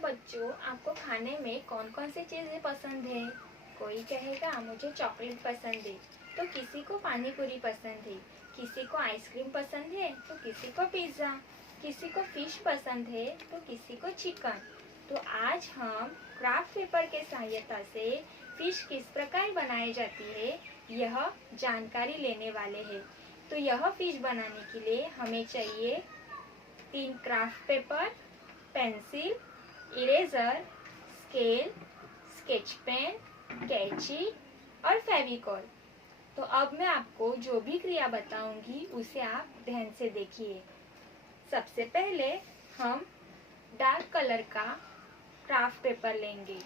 बच्चों, आपको खाने में कौन कौन सी चीजें पसंद है? कोई कहेगा मुझे चॉकलेट पसंद है, तो किसी को पानी पूरी पसंद है, किसी को आइसक्रीम पसंद है, तो किसी को पिज्जा, किसी को फिश पसंद है, तो किसी को चिकन। तो आज हम क्राफ्ट पेपर के सहायता से फिश किस प्रकार बनाई जाती है यह जानकारी लेने वाले हैं। तो यह फिश बनाने के लिए हमें चाहिए 3 craft paper, pencil, eraser, scale, sketch pen, कैंची और फेविकॉल। तो अब मैं आपको जो भी क्रिया बताऊंगी उसे आप ध्यान से देखिए। सबसे पहले हम डार्क कलर का क्राफ्ट पेपर लेंगे।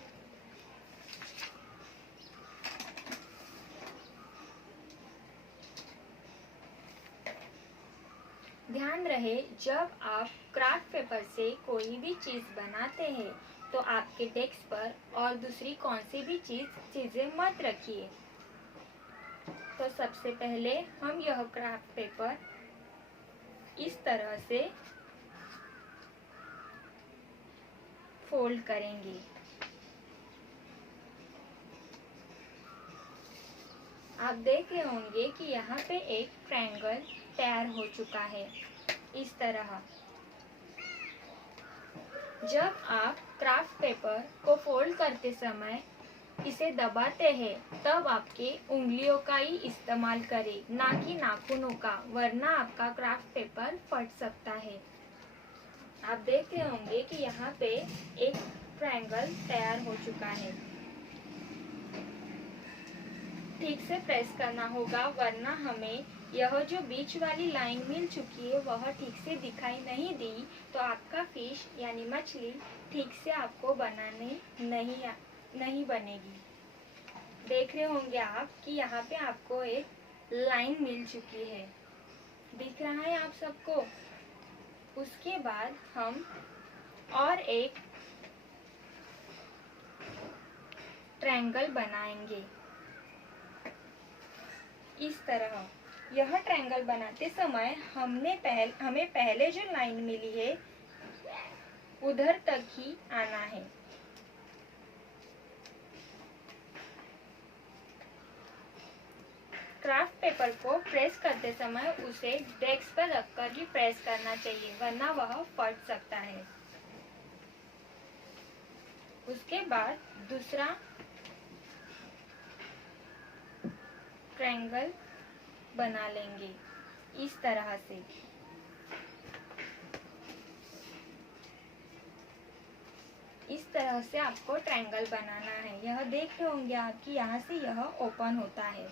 ध्यान रहे, जब आप क्राफ्ट पेपर से कोई भी चीज बनाते हैं तो आपके डेस्क पर और दूसरी कौन सी भी चीजें मत रखिए। तो सबसे पहले हम यह क्राफ्ट पेपर इस तरह से फोल्ड करेंगे। आप देख रहे होंगे कि यहाँ पे एक ट्रायंगल तैयार हो चुका है इस तरह। जब आप क्राफ्ट पेपर को फोल्ड करते समय इसे दबाते हैं तब आपके उंगलियों का ही इस्तेमाल करें, ना कि नाखूनों का, वरना आपका क्राफ्ट पेपर फट सकता है। आप देख रहे होंगे कि यहाँ पे एक ट्रायंगल तैयार हो चुका है। ठीक से प्रेस करना होगा, वरना हमें यह जो बीच वाली लाइन मिल चुकी है वह ठीक से दिखाई नहीं दी तो आपका फिश यानी मछली ठीक से आपको बनाने नहीं बनेगी। देख रहे होंगे आप कि यहाँ पे आपको एक लाइन मिल चुकी है, दिख रहा है आप सबको। उसके बाद हम और एक ट्रायंगल बनाएंगे इस तरह। यह ट्रायंगल बनाते समय हमें पहले जो लाइन मिली है उधर तक ही आना है। क्राफ्ट पेपर को प्रेस करते समय उसे डेस्क पर रखकर ही प्रेस करना चाहिए, वरना वह फट सकता है। उसके बाद दूसरा ट्रायंगल बना लेंगे इस तरह से। इस तरह से आपको ट्रायंगल बनाना है। यह देख रहे होंगे आप कि यहाँ से यह ओपन होता है।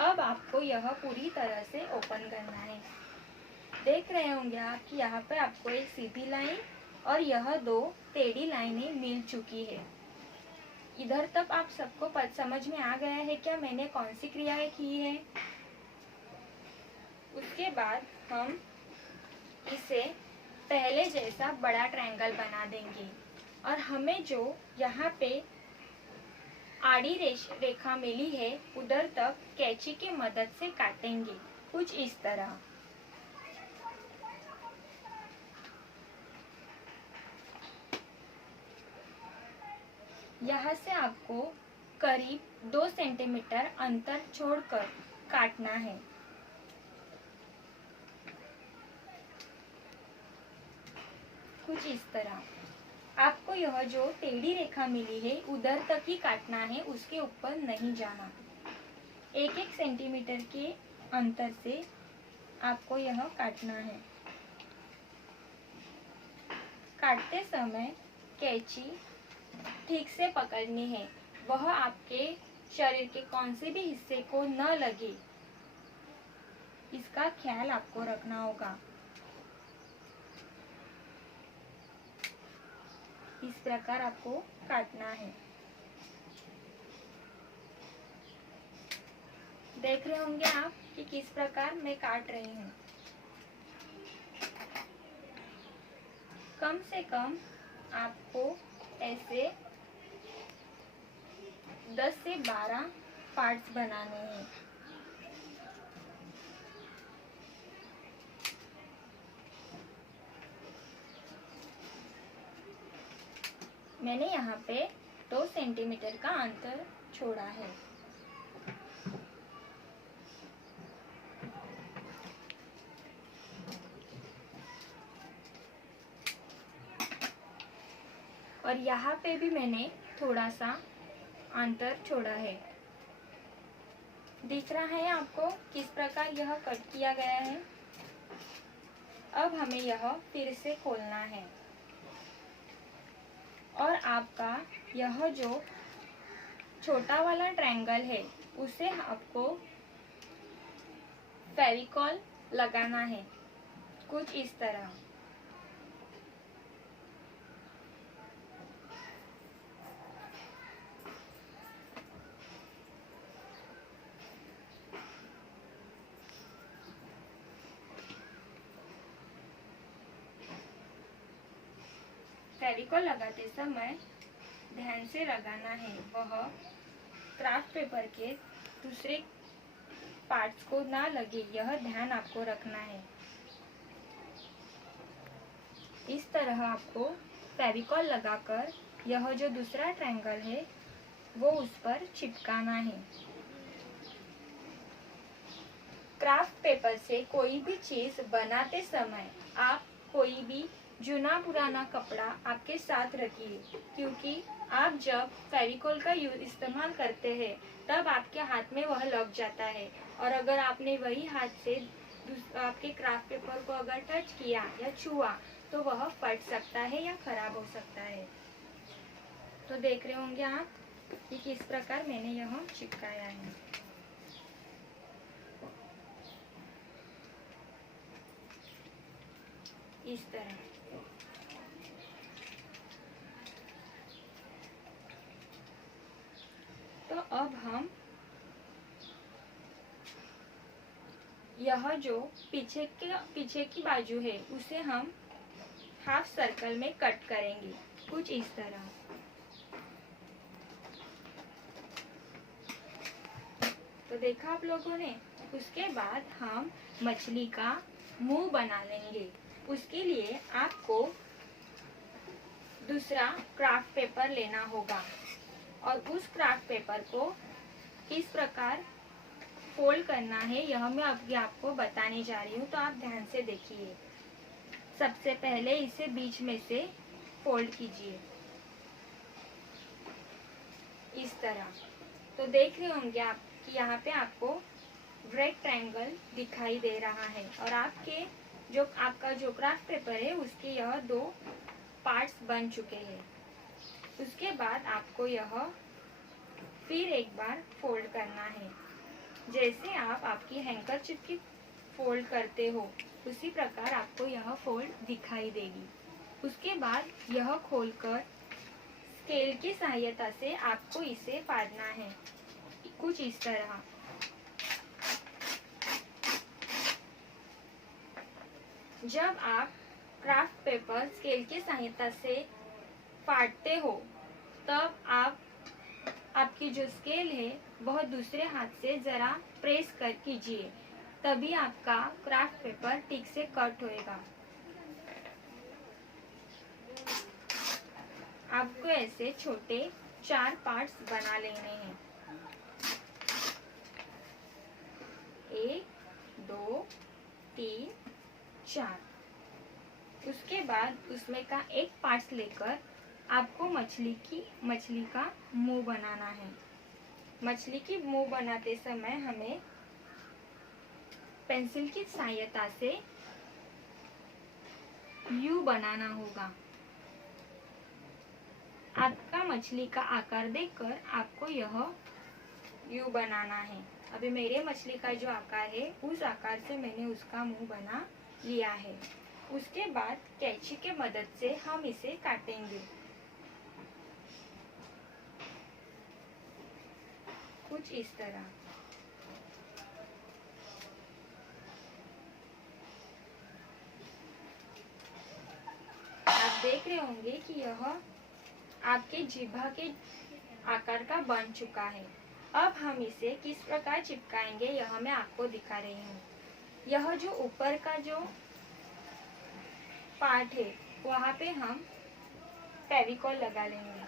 अब आपको यह पूरी तरह से ओपन करना है। देख रहे होंगे आप कि यहाँ पे आपको एक सीधी लाइन और यह 2 टेढ़ी लाइनें मिल चुकी है। इधर तक आप सबको समझ में आ गया है क्या मैंने कौन सी क्रियाएं की है? उसके बाद हम इसे पहले जैसा बड़ा ट्रायंगल बना देंगे और हमें जो यहाँ पे आड़ी रेखा मिली है उधर तक कैंची की मदद से काटेंगे कुछ इस तरह। यहाँ से आपको करीब 2 सेंटीमीटर अंतर छोड़कर काटना है। कुछ इस तरह। आपको यह जो टेढ़ी रेखा मिली है उधर तक ही काटना है, उसके ऊपर नहीं जाना। 1-1 सेंटीमीटर के अंतर से आपको यह काटना है। काटते समय कैंची ठीक से पकड़नी है, वह आपके शरीर के कौन से भी हिस्से को न लगे, इसका ख्याल आपको रखना होगा। इस प्रकार आपको काटना है। देख रहे होंगे आप कि किस प्रकार मैं काट रही हूँ। कम से कम आपको ऐसे 10 से 12 पार्ट्स बनाने हैं। मैंने यहाँ पे 2 सेंटीमीटर का अंतर छोड़ा है। और यहाँ पे भी मैंने थोड़ा सा अंतर छोड़ा है। दिख रहा है आपको किस प्रकार यह कट किया गया है। अब हमें यह फिर से खोलना है और आपका यह जो छोटा वाला ट्रायंगल है उसे आपको फेविकॉल लगाना है कुछ इस तरह। फेविकॉल लगाते समय ध्यान से लगाना है, वह क्राफ्ट पेपर के दूसरे पार्ट्स को ना लगे, यह ध्यान आपको रखना है। इस तरह आपको फेविकॉल लगाकर यह जो दूसरा ट्रायंगल है वो उस पर चिपकाना है। क्राफ्ट पेपर से कोई भी चीज बनाते समय आप कोई भी जुना पुराना कपड़ा आपके साथ रखिए, क्योंकि आप जब फेविकॉल का इस्तेमाल करते हैं तब आपके हाथ में वह लग जाता है और अगर आपने वही हाथ से आपके क्राफ्ट पेपर को अगर टच किया या छुआ तो वह फट सकता है या खराब हो सकता है। तो देख रहे होंगे आप कि किस प्रकार मैंने यह चिपकाया है। इस तरह। तो अब हम यह जो पीछे की बाजू है उसे हम हाफ सर्कल में कट करेंगे कुछ इस तरह। तो देखा आप लोगों ने। उसके बाद हम मछली का मुंह बना लेंगे। उसके लिए आपको दूसरा क्राफ्ट पेपर लेना होगा और उस क्राफ्ट पेपर को किस प्रकार फोल्ड करना है यह मैं अभी आपको बताने जा रही हूँ, तो आप ध्यान से देखिए। सबसे पहले इसे बीच में से फोल्ड कीजिए इस तरह। तो देख रहे होंगे आप कि यहाँ पे आपको रेक्टेंगल दिखाई दे रहा है और आपका जो क्राफ्ट पेपर है उसके यह 2 पार्ट्स बन चुके हैं। उसके बाद आपको यह फिर एक बार फोल्ड करना है, जैसे आप आपकी हैंकरचिप की फोल्ड करते हो उसी प्रकार आपको यह फोल्ड दिखाई देगी। उसके बाद यह खोलकर स्केल की सहायता से आपको इसे फाड़ना है कुछ इस तरह। जब आप क्राफ्ट पेपर स्केल की सहायता से फाड़ते हो तब आपकी जो स्केल है वह दूसरे हाथ से जरा प्रेस कर कीजिए, तभी आपका क्राफ्ट पेपर ठीक से कट होएगा। आपको ऐसे छोटे 4 पार्ट्स बना लेने हैं। 1 2 3 4। उसके बाद उसमें का एक पार्ट्स लेकर आपको मछली का मुंह बनाना है। मछली की मुंह बनाते समय हमें पेंसिल की सहायता से यू बनाना होगा। आपका मछली का आकार देखकर आपको यह यू बनाना है। अभी मेरे मछली का जो आकार है उस आकार से मैंने उसका मुंह बना लिया है। उसके बाद कैंची के मदद से हम इसे काटेंगे कुछ इस तरह। आप देख रहे होंगे कि यह आपके जिह्वा के आकार का बन चुका है। अब हम इसे किस प्रकार चिपकाएंगे यह मैं आपको दिखा रही हूँ। यह जो ऊपर का जो पार्ट है वहाँ पे हम फेविकॉल लगा लेंगे।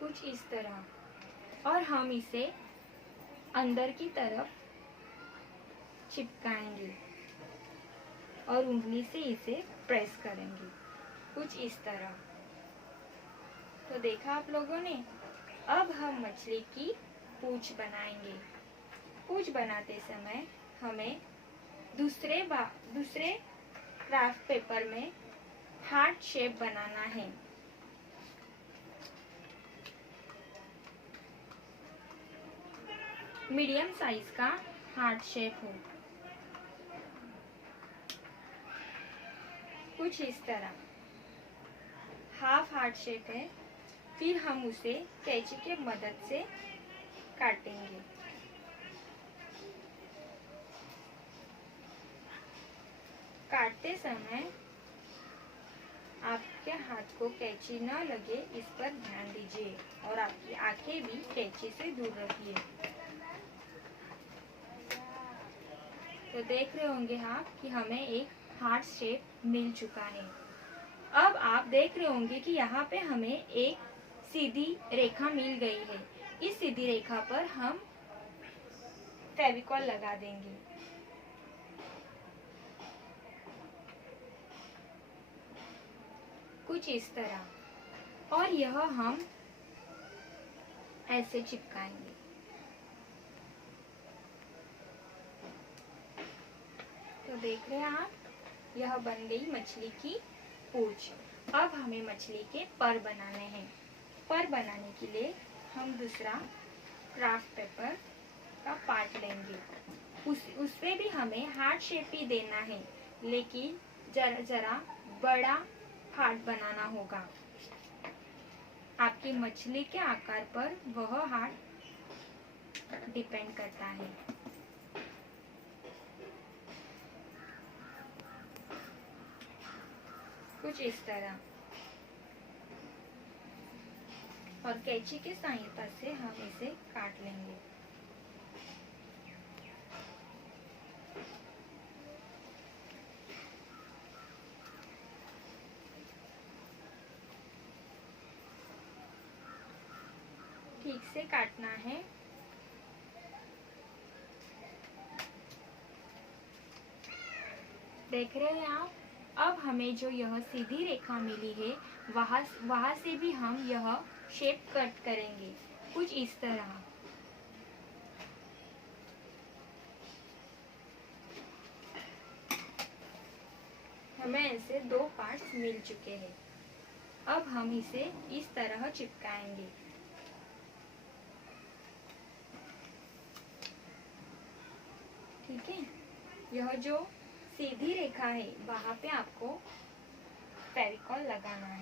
कुछ इस तरह, और हम इसे अंदर की तरफ चिपकाएंगे और उंगली से इसे प्रेस करेंगे, कुछ इस तरह। तो देखा आप लोगों ने। अब हम मछली की पूंछ बनाएंगे। पूंछ बनाते समय हमें दूसरे क्राफ्ट पेपर में हार्ट शेप बनाना है। मीडियम साइज का हार्ट शेप हो, कुछ इस तरह। हाफ हार्ट शेप है। फिर हम उसे कैंची के मदद से काटेंगे। काटते समय आपके हाथ को कैंची न लगे, इस पर ध्यान दीजिए और आपकी आंखें भी कैंची से दूर रखिए। तो देख रहे होंगे आप कि हमें एक हार्ट शेप मिल चुका है। अब आप देख रहे होंगे कि यहाँ पे हमें एक सीधी रेखा मिल गई है। इस सीधी रेखा पर हम फेविकॉल लगा देंगे। कुछ इस तरह, और यह हम ऐसे चिपकाएंगे। तो देख रहे हैं आप, यह बन गई मछली की पूंछ। अब हमें मछली के पर बनाने हैं। पर बनाने के लिए हम दूसरा क्राफ्ट पेपर का पार्ट लेंगे। उसमें भी हमें हार्ट शेप ही देना है, लेकिन जरा बड़ा हार्ट बनाना होगा। आपकी मछली के आकार पर वह हार्ट डिपेंड करता है। कुछ इस तरह, और कैंची की सहायता से हम इसे काट लेंगे। ठीक से काटना है। देख रहे हैं आप, अब हमें जो यह सीधी रेखा मिली है, वहां से भी हम यह शेप कट करेंगे, कुछ इस तरह। हमें ऐसे दो पार्ट्स मिल चुके हैं। अब हम इसे इस तरह चिपकाएंगे। ठीक है, यह जो सीधी रेखा है वहां पे आपको फेविकॉल लगाना है।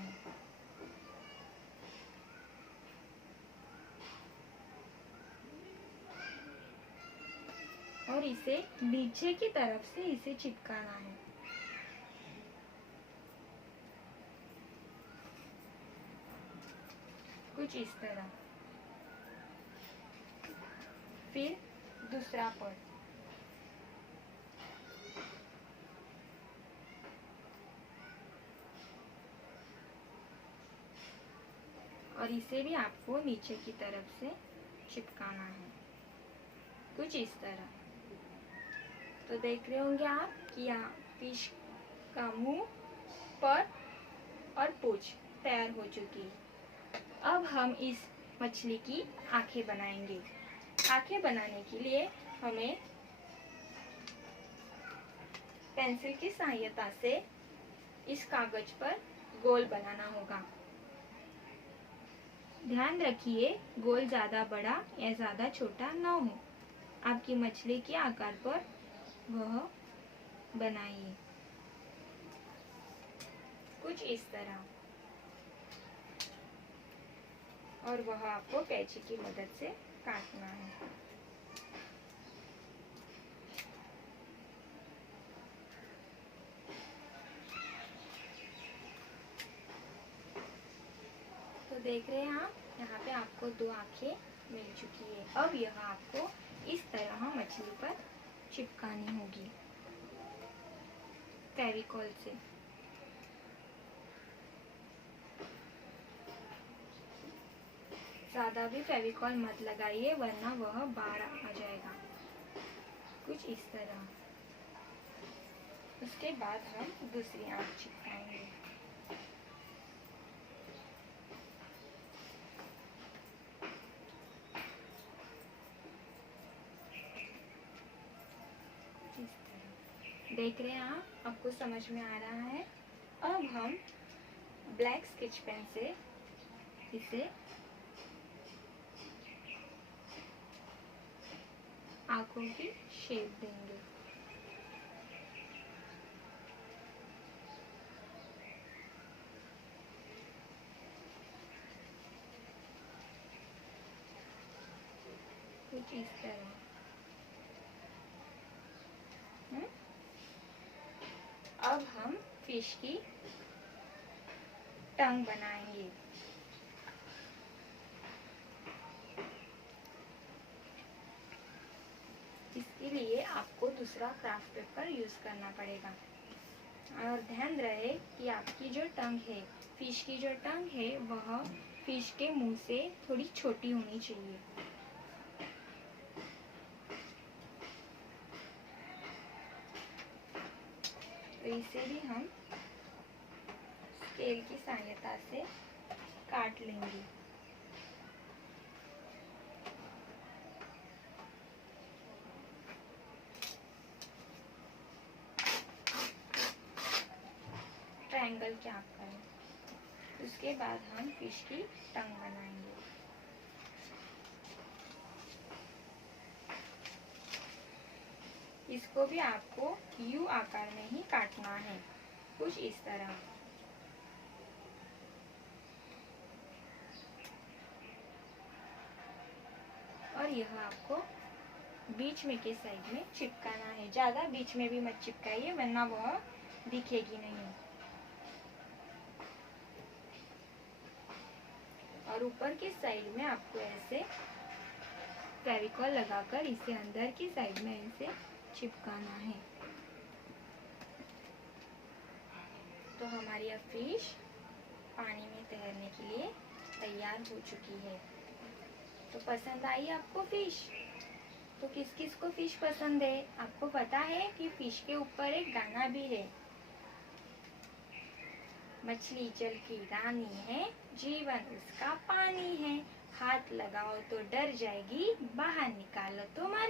और इसे नीचे की तरफ से इसे चिपकाना है। कुछ इस तरह। फिर दूसरा पार्ट, और इसे भी आपको नीचे की तरफ से चिपकाना है, कुछ इस तरह। तो देख रहे होंगे आप कि यहाँ फिश का मुंह, पर और पूंछ तैयार हो चुकी है। अब हम इस मछली की आंखें बनाएंगे। आंखें बनाने के लिए हमें पेंसिल की सहायता से इस कागज पर गोल बनाना होगा। ध्यान रखिए, गोल ज्यादा बड़ा या ज्यादा छोटा ना हो। आपकी मछली के आकार पर वह बनाइए, कुछ इस तरह। और वह आपको कैंची की मदद से काटना है। तो देख रहे हैं आप, यहाँ पे आपको दो आंखें मिल चुकी है। अब यह आपको इस मछली पर चिपकानी होगी फेविकॉल से। ज़्यादा भी फेविकॉल मत लगाइए वरना वह बाहर आ जाएगा, कुछ इस तरह। उसके बाद हम दूसरी आँख चिपकाएंगे। देख रहे हैं आप, आपको समझ में आ रहा है। अब हम ब्लैक स्केच पेन से इसे आंखों की शेप देंगे। कुछ इस तरह। अब हम फिश की टंग बनाएंगे। इसके लिए आपको दूसरा क्राफ्ट पेपर यूज करना पड़ेगा। और ध्यान रहे कि आपकी जो टंग है, फिश की जो टंग है, वह फिश के मुंह से थोड़ी छोटी होनी चाहिए। तो इसे भी हम स्केल की सहायता से काट लेंगे। ट्रायंगल के आकार में। उसके बाद हम फिश की टंग बनाएंगे। इसको भी आपको यू आकार में ही काटना है, कुछ इस तरह। और यह आपको बीच में के साइड में चिपकाना है। ज्यादा बीच में भी मत चिपकाइए वरना वह दिखेगी नहीं। और ऊपर के साइड में आपको ऐसे फेविकॉल लगाकर इसे अंदर की साइड में इसे चिपकाना है। तो हमारी अब फिश पानी में तैरने के लिए तैयार हो चुकी है। तो पसंद आई आपको फिश? तो किस किस को फिश पसंद है? आपको पता है कि फिश के ऊपर एक गाना भी है, मछली जल की रानी है, जीवन उसका पानी है, हाथ लगाओ तो डर जाएगी, बाहर निकालो तो मर